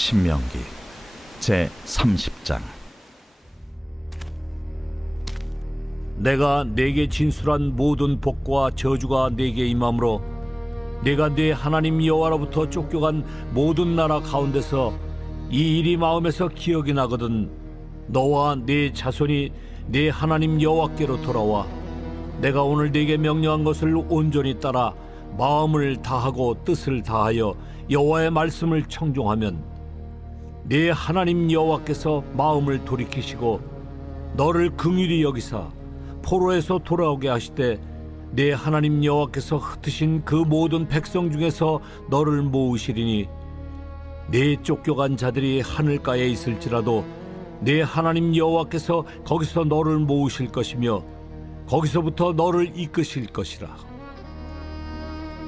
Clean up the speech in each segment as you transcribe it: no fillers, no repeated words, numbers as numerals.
신명기 제30장. 내가 네게 진술한 모든 복과 저주가 네게 임함으로 네가 네 하나님 여호와로부터 쫓겨간 모든 나라 가운데서 이 일이 마음에서 기억이 나거든 너와 네 자손이 네 하나님 여호와께로 돌아와 내가 오늘 네게 명령한 것을 온전히 따라 마음을 다하고 뜻을 다하여 여호와의 말씀을 청종하면 네 하나님 여호와께서 마음을 돌이키시고 너를 긍휼히 여기사 포로에서 돌아오게 하시되 네 하나님 여호와께서 흩으신 그 모든 백성 중에서 너를 모으시리니 네 쫓겨간 자들이 하늘가에 있을지라도 네 하나님 여호와께서 거기서 너를 모으실 것이며 거기서부터 너를 이끄실 것이라.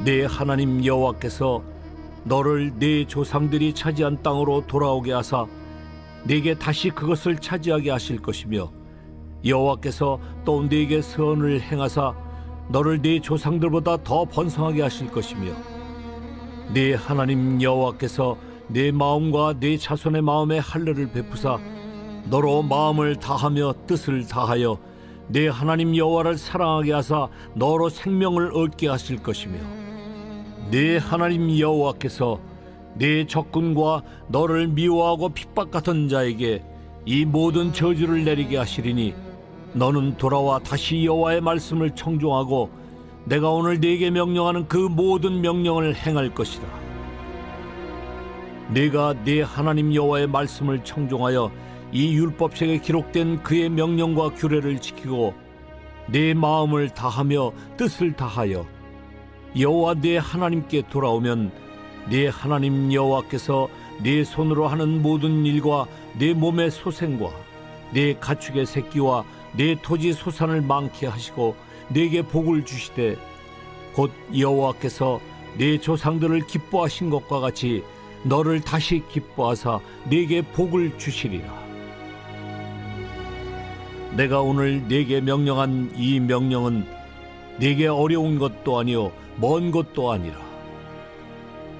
네 하나님 여호와께서 너를 네 조상들이 차지한 땅으로 돌아오게 하사 네게 다시 그것을 차지하게 하실 것이며 여호와께서 또 네게 선을 행하사 너를 네 조상들보다 더 번성하게 하실 것이며 네 하나님 여호와께서 네 마음과 네 자손의 마음에 할례를 베푸사 너로 마음을 다하며 뜻을 다하여 네 하나님 여호와를 사랑하게 하사 너로 생명을 얻게 하실 것이며 네 하나님 여호와께서 네 적군과 너를 미워하고 핍박하던 자에게 이 모든 저주를 내리게 하시리니 너는 돌아와 다시 여호와의 말씀을 청종하고 내가 오늘 네게 명령하는 그 모든 명령을 행할 것이라. 네가 네 하나님 여호와의 말씀을 청종하여 이 율법책에 기록된 그의 명령과 규례를 지키고 네 마음을 다하며 뜻을 다하여 여호와 네 하나님께 돌아오면 네 하나님 여호와께서 네 손으로 하는 모든 일과 네 몸의 소생과 네 가축의 새끼와 네 토지 소산을 많게 하시고 네게 복을 주시되 곧 여호와께서 네 조상들을 기뻐하신 것과 같이 너를 다시 기뻐하사 네게 복을 주시리라. 내가 오늘 네게 명령한 이 명령은 네게 어려운 것도 아니요 먼 것도 아니라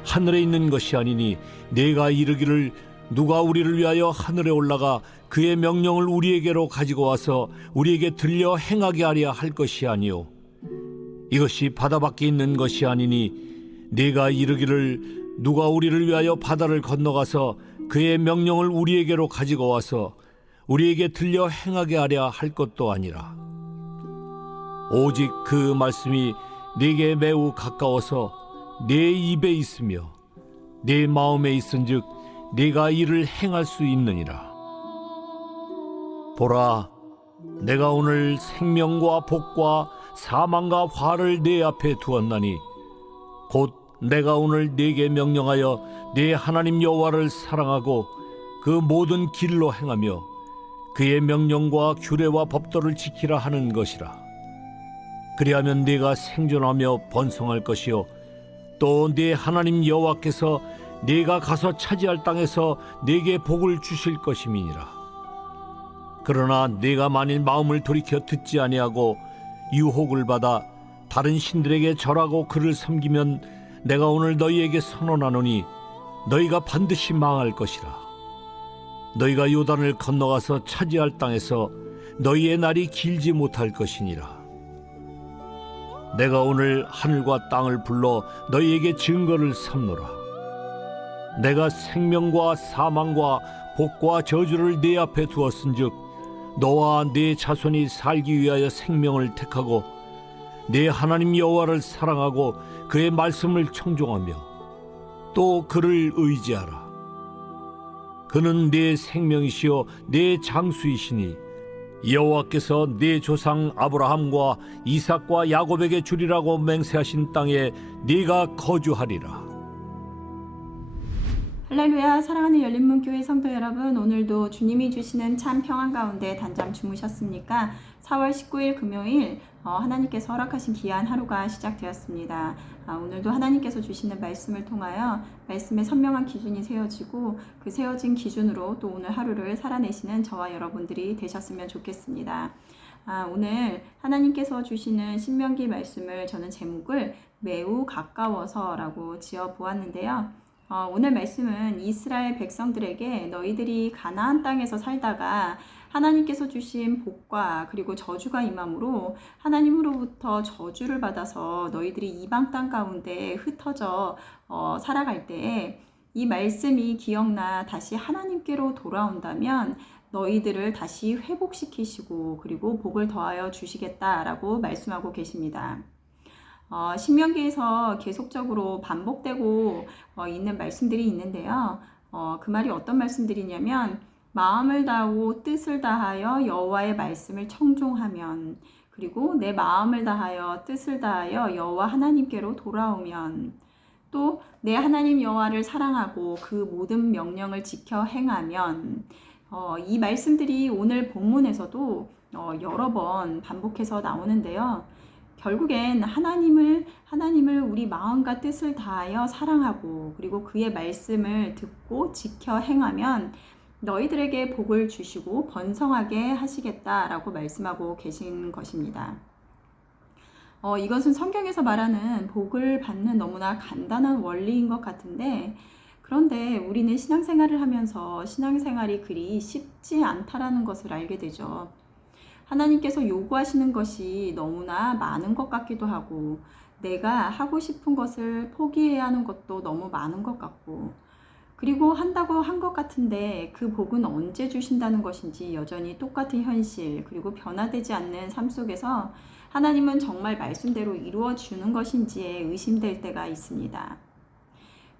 하늘에 있는 것이 아니니 네가 이르기를 누가 우리를 위하여 하늘에 올라가 그의 명령을 우리에게로 가지고 와서 우리에게 들려 행하게 하려 할 것이 아니요 이것이 바다 밖에 있는 것이 아니니 네가 이르기를 누가 우리를 위하여 바다를 건너가서 그의 명령을 우리에게로 가지고 와서 우리에게 들려 행하게 하려 할 것도 아니라 오직 그 말씀이 네게 매우 가까워서 네 입에 있으며 네 마음에 있은즉 네가 이를 행할 수 있느니라. 보라, 내가 오늘 생명과 복과 사망과 화를 네 앞에 두었나니 곧 내가 오늘 네게 명령하여 네 하나님 여호와를 사랑하고 그 모든 길로 행하며 그의 명령과 규례와 법도를 지키라 하는 것이라. 그리하면 네가 생존하며 번성할 것이요 또 네 하나님 여호와께서 네가 가서 차지할 땅에서 네게 복을 주실 것임이니라. 그러나 네가 만일 마음을 돌이켜 듣지 아니하고 유혹을 받아 다른 신들에게 절하고 그를 섬기면 내가 오늘 너희에게 선언하노니 너희가 반드시 망할 것이라. 너희가 요단을 건너가서 차지할 땅에서 너희의 날이 길지 못할 것이니라. 내가 오늘 하늘과 땅을 불러 너희에게 증거를 삼노라. 내가 생명과 사망과 복과 저주를 네 앞에 두었은즉 너와 네 자손이 살기 위하여 생명을 택하고 네 하나님 여호와를 사랑하고 그의 말씀을 청종하며 또 그를 의지하라. 그는 네 생명이시요 네 장수이시니 여호와께서 네 조상 아브라함과 이삭과 야곱에게 주리라고 맹세하신 땅에 네가 거주하리라. 할렐루야. 사랑하는 열린문교회 성도 여러분, 오늘도 주님이 주시는 참 평안 가운데 단잠 주무셨습니까? 4월 19일 금요일 하나님께서 허락하신 귀한 하루가 시작되었습니다. 오늘도 하나님께서 주시는 말씀을 통하여 말씀의 선명한 기준이 세워지고 그 세워진 기준으로 또 오늘 하루를 살아내시는 저와 여러분들이 되셨으면 좋겠습니다. 오늘 하나님께서 주시는 신명기 말씀을 저는 제목을 매우 가까워서 라고 지어 보았는데요. 오늘 말씀은 이스라엘 백성들에게 너희들이 가나안 땅에서 살다가 하나님께서 주신 복과 그리고 저주가 임함으로 하나님으로부터 저주를 받아서 너희들이 이방 땅 가운데 흩어져 살아갈 때에 이 말씀이 기억나 다시 하나님께로 돌아온다면 너희들을 다시 회복시키시고 그리고 복을 더하여 주시겠다라고 말씀하고 계십니다. 신명기에서 계속적으로 반복되고 있는 말씀들이 있는데요. 그 말이 어떤 말씀들이냐면 마음을 다하고 뜻을 다하여 여호와의 말씀을 청종하면 그리고 내 마음을 다하여 뜻을 다하여 여호와 하나님께로 돌아오면 또 내 하나님 여호와를 사랑하고 그 모든 명령을 지켜 행하면 이 말씀들이 오늘 본문에서도 여러 번 반복해서 나오는데요. 결국엔 하나님을 우리 마음과 뜻을 다하여 사랑하고 그리고 그의 말씀을 듣고 지켜 행하면 너희들에게 복을 주시고 번성하게 하시겠다라고 말씀하고 계신 것입니다. 이것은 성경에서 말하는 복을 받는 너무나 간단한 원리인 것 같은데 그런데 우리는 신앙생활을 하면서 신앙생활이 그리 쉽지 않다라는 것을 알게 되죠. 하나님께서 요구하시는 것이 너무나 많은 것 같기도 하고 내가 하고 싶은 것을 포기해야 하는 것도 너무 많은 것 같고 그리고 한다고 한 것 같은데 그 복은 언제 주신다는 것인지 여전히 똑같은 현실 그리고 변화되지 않는 삶 속에서 하나님은 정말 말씀대로 이루어 주는 것인지에 의심될 때가 있습니다.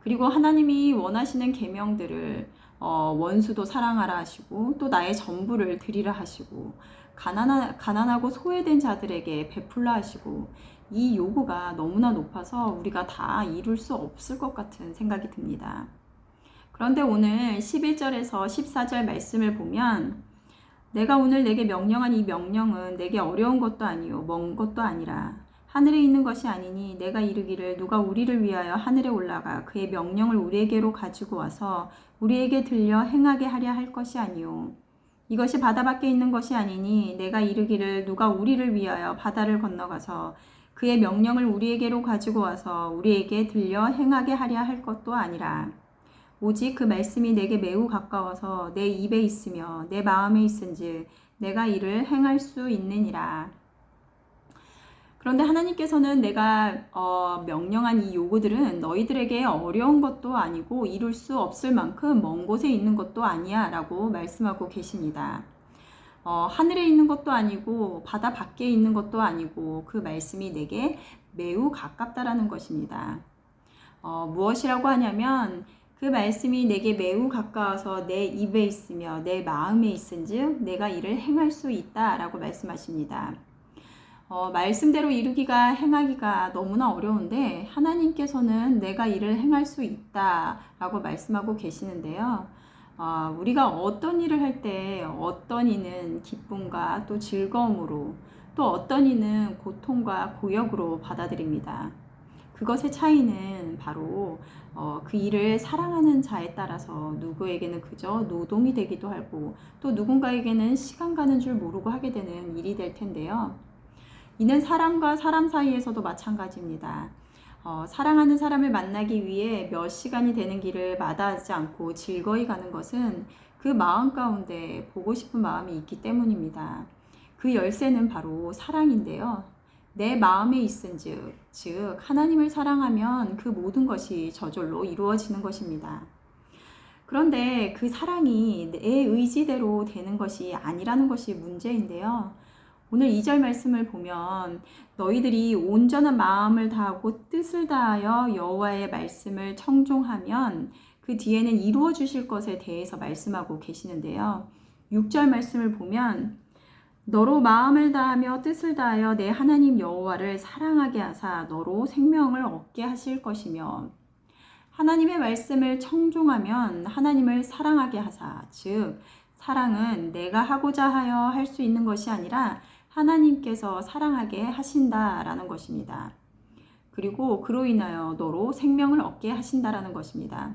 그리고 하나님이 원하시는 계명들을 원수도 사랑하라 하시고 또 나의 전부를 드리라 하시고 가난하고 소외된 자들에게 베풀라 하시고 이 요구가 너무나 높아서 우리가 다 이룰 수 없을 것 같은 생각이 듭니다. 그런데 오늘 11절에서 14절 말씀을 보면 내가 오늘 내게 명령한 이 명령은 내게 어려운 것도 아니요 먼 것도 아니라 하늘에 있는 것이 아니니 내가 이르기를 누가 우리를 위하여 하늘에 올라가 그의 명령을 우리에게로 가지고 와서 우리에게 들려 행하게 하려 할 것이 아니요 이것이 바다 밖에 있는 것이 아니니 내가 이르기를 누가 우리를 위하여 바다를 건너가서 그의 명령을 우리에게로 가지고 와서 우리에게 들려 행하게 하려 할 것도 아니라 오직 그 말씀이 내게 매우 가까워서 내 입에 있으며 내 마음에 있은즉 내가 이를 행할 수 있느니라. 그런데 하나님께서는 내가 명령한 이 요구들은 너희들에게 어려운 것도 아니고 이룰 수 없을 만큼 먼 곳에 있는 것도 아니야 라고 말씀하고 계십니다. 하늘에 있는 것도 아니고 바다 밖에 있는 것도 아니고 그 말씀이 내게 매우 가깝다라는 것입니다. 무엇이라고 하냐면 그 말씀이 내게 매우 가까워서 내 입에 있으며 내 마음에 있은즉 내가 이를 행할 수 있다라고 말씀하십니다. 말씀대로 이루기가 행하기가 너무나 어려운데 하나님께서는 내가 이를 행할 수 있다라고 말씀하고 계시는데요. 우리가 어떤 일을 할 때 어떤 이는 기쁨과 또 즐거움으로 또 어떤 이는 고통과 고역으로 받아들입니다. 그것의 차이는 바로 그 일을 사랑하는 자에 따라서 누구에게는 그저 노동이 되기도 하고 또 누군가에게는 시간 가는 줄 모르고 하게 되는 일이 될 텐데요. 이는 사람과 사람 사이에서도 마찬가지입니다. 사랑하는 사람을 만나기 위해 몇 시간이 되는 길을 마다하지 않고 즐거이 가는 것은 그 마음 가운데 보고 싶은 마음이 있기 때문입니다. 그 열쇠는 바로 사랑인데요. 내 마음에 있은즉 즉 하나님을 사랑하면 그 모든 것이 저절로 이루어지는 것입니다. 그런데 그 사랑이 내 의지대로 되는 것이 아니라는 것이 문제인데요. 오늘 2절 말씀을 보면 너희들이 온전한 마음을 다하고 뜻을 다하여 여호와의 말씀을 청종하면 그 뒤에는 이루어 주실 것에 대해서 말씀하고 계시는데요. 6절 말씀을 보면 너로 마음을 다하며 뜻을 다하여 내 하나님 여호와를 사랑하게 하사 너로 생명을 얻게 하실 것이며 하나님의 말씀을 청종하면 하나님을 사랑하게 하사 즉 사랑은 내가 하고자 하여 할 수 있는 것이 아니라 하나님께서 사랑하게 하신다라는 것입니다. 그리고 그로 인하여 너로 생명을 얻게 하신다라는 것입니다.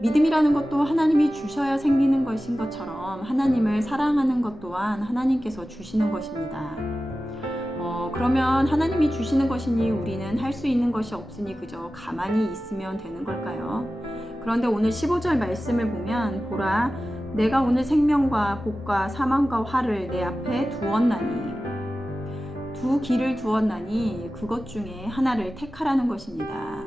믿음이라는 것도 하나님이 주셔야 생기는 것인 것처럼 하나님을 사랑하는 것 또한 하나님께서 주시는 것입니다. 그러면 하나님이 주시는 것이니 우리는 할 수 있는 것이 없으니 그저 가만히 있으면 되는 걸까요? 그런데 오늘 15절 말씀을 보면 보라 내가 오늘 생명과 복과 사망과 화를 내 앞에 두었나니 두 길을 두었나니 그것 중에 하나를 택하라는 것입니다.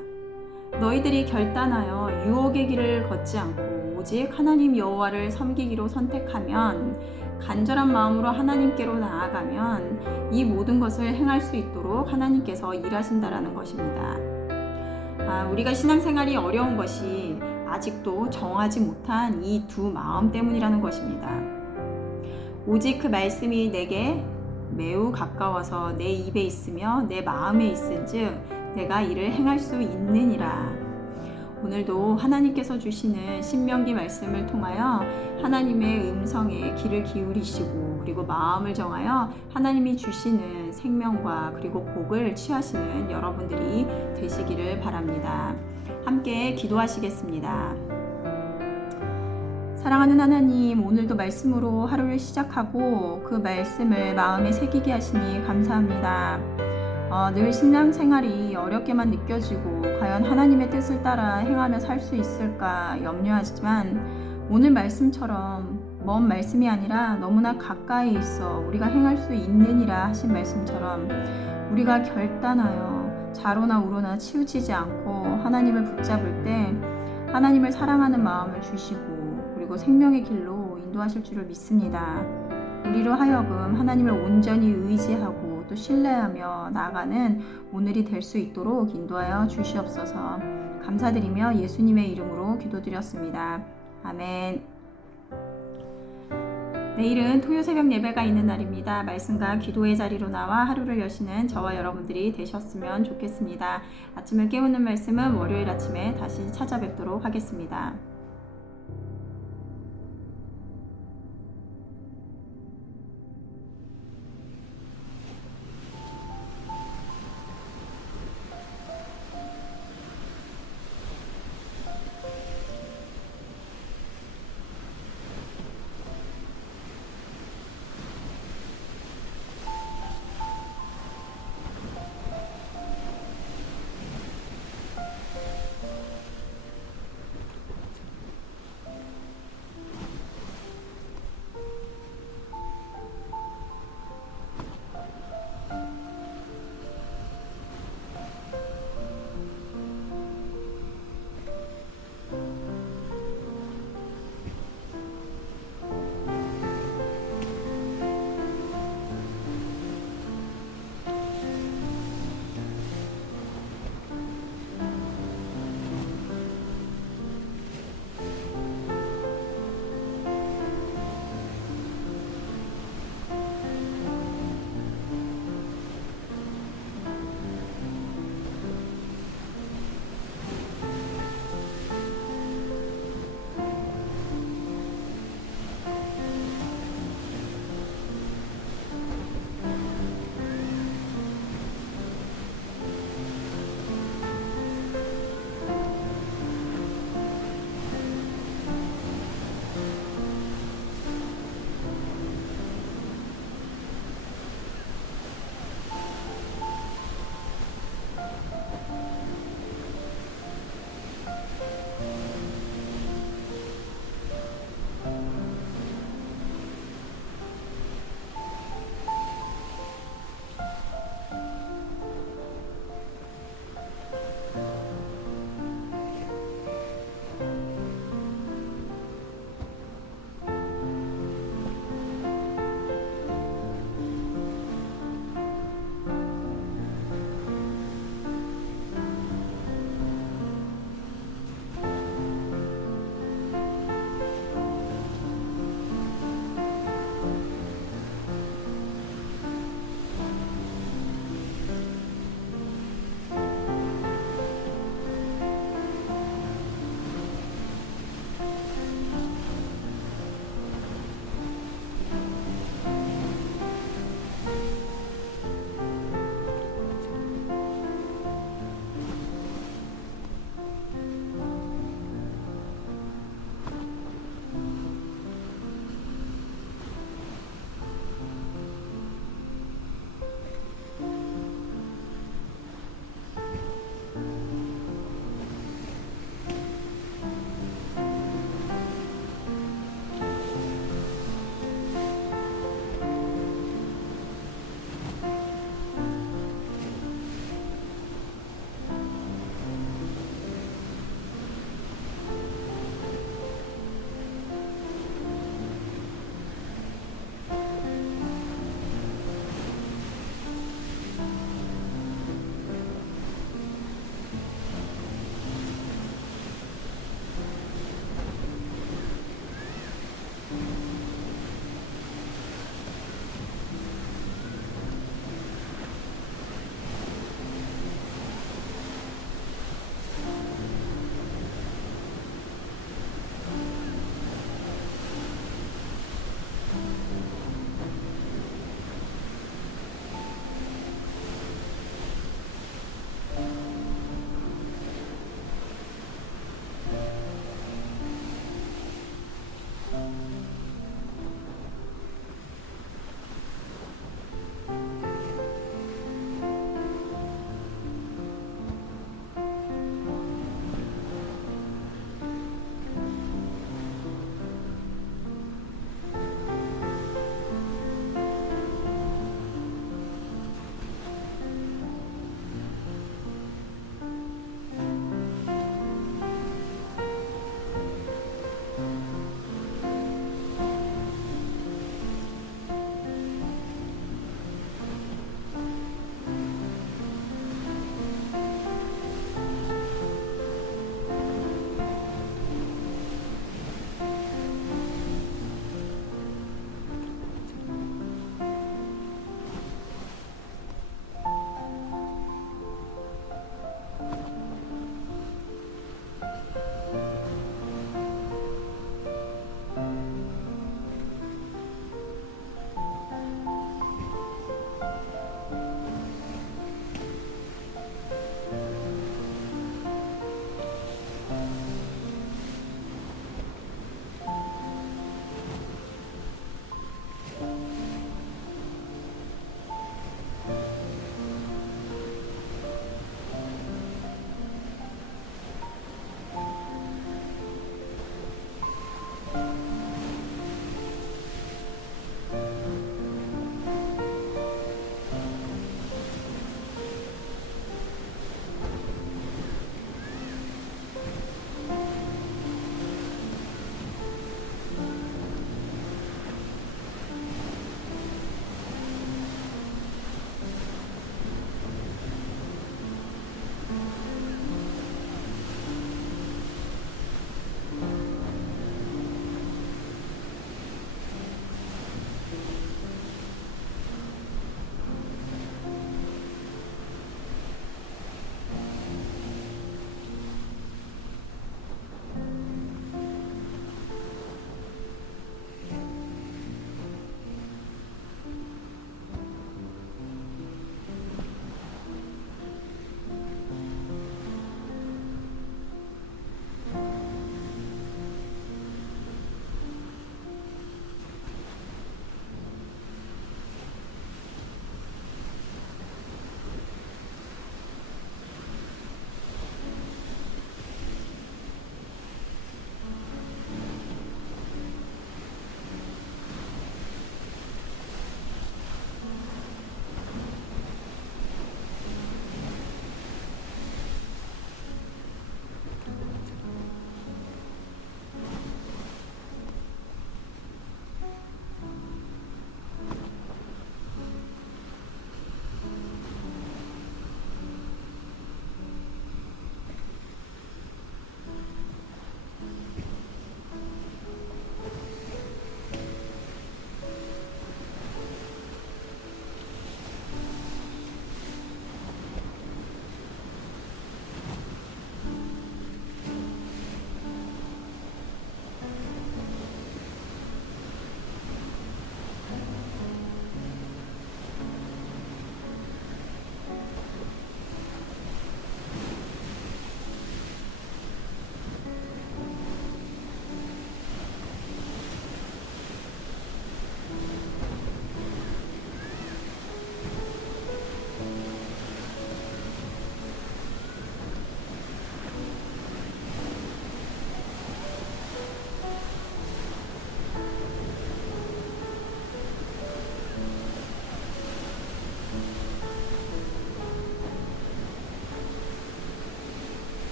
너희들이 결단하여 유혹의 길을 걷지 않고 오직 하나님 여호와를 섬기기로 선택하면 간절한 마음으로 하나님께로 나아가면 이 모든 것을 행할 수 있도록 하나님께서 일하신다라는 것입니다. 우리가 신앙생활이 어려운 것이 아직도 정하지 못한 이 두 마음 때문이라는 것입니다. 오직 그 말씀이 내게 매우 가까워서 내 입에 있으며 내 마음에 있은즉 내가 이를 행할 수 있느니라. 오늘도 하나님께서 주시는 신명기 말씀을 통하여 하나님의 음성에 귀를 기울이시고 그리고 마음을 정하여 하나님이 주시는 생명과 그리고 복을 취하시는 여러분들이 되시기를 바랍니다. 함께 기도하시겠습니다. 사랑하는 하나님, 오늘도 말씀으로 하루를 시작하고 그 말씀을 마음에 새기게 하시니 감사합니다. 늘 신앙생활이 어렵게만 느껴지고 과연 하나님의 뜻을 따라 행하며 살 수 있을까 염려하지만 오늘 말씀처럼 먼 말씀이 아니라 너무나 가까이 있어 우리가 행할 수 있느니라 하신 말씀처럼 우리가 결단하여 좌로나 우로나 치우치지 않고 하나님을 붙잡을 때 하나님을 사랑하는 마음을 주시고 그리고 생명의 길로 인도하실 줄을 믿습니다. 우리로 하여금 하나님을 온전히 의지하고 또 신뢰하며 나아가는 오늘이 될 수 있도록 인도하여 주시옵소서. 감사드리며 예수님의 이름으로 기도드렸습니다. 아멘. 내일은 토요 새벽 예배가 있는 날입니다. 말씀과 기도의 자리로 나와 하루를 여시는 저와 여러분들이 되셨으면 좋겠습니다. 아침을 깨우는 말씀은 월요일 아침에 다시 찾아뵙도록 하겠습니다.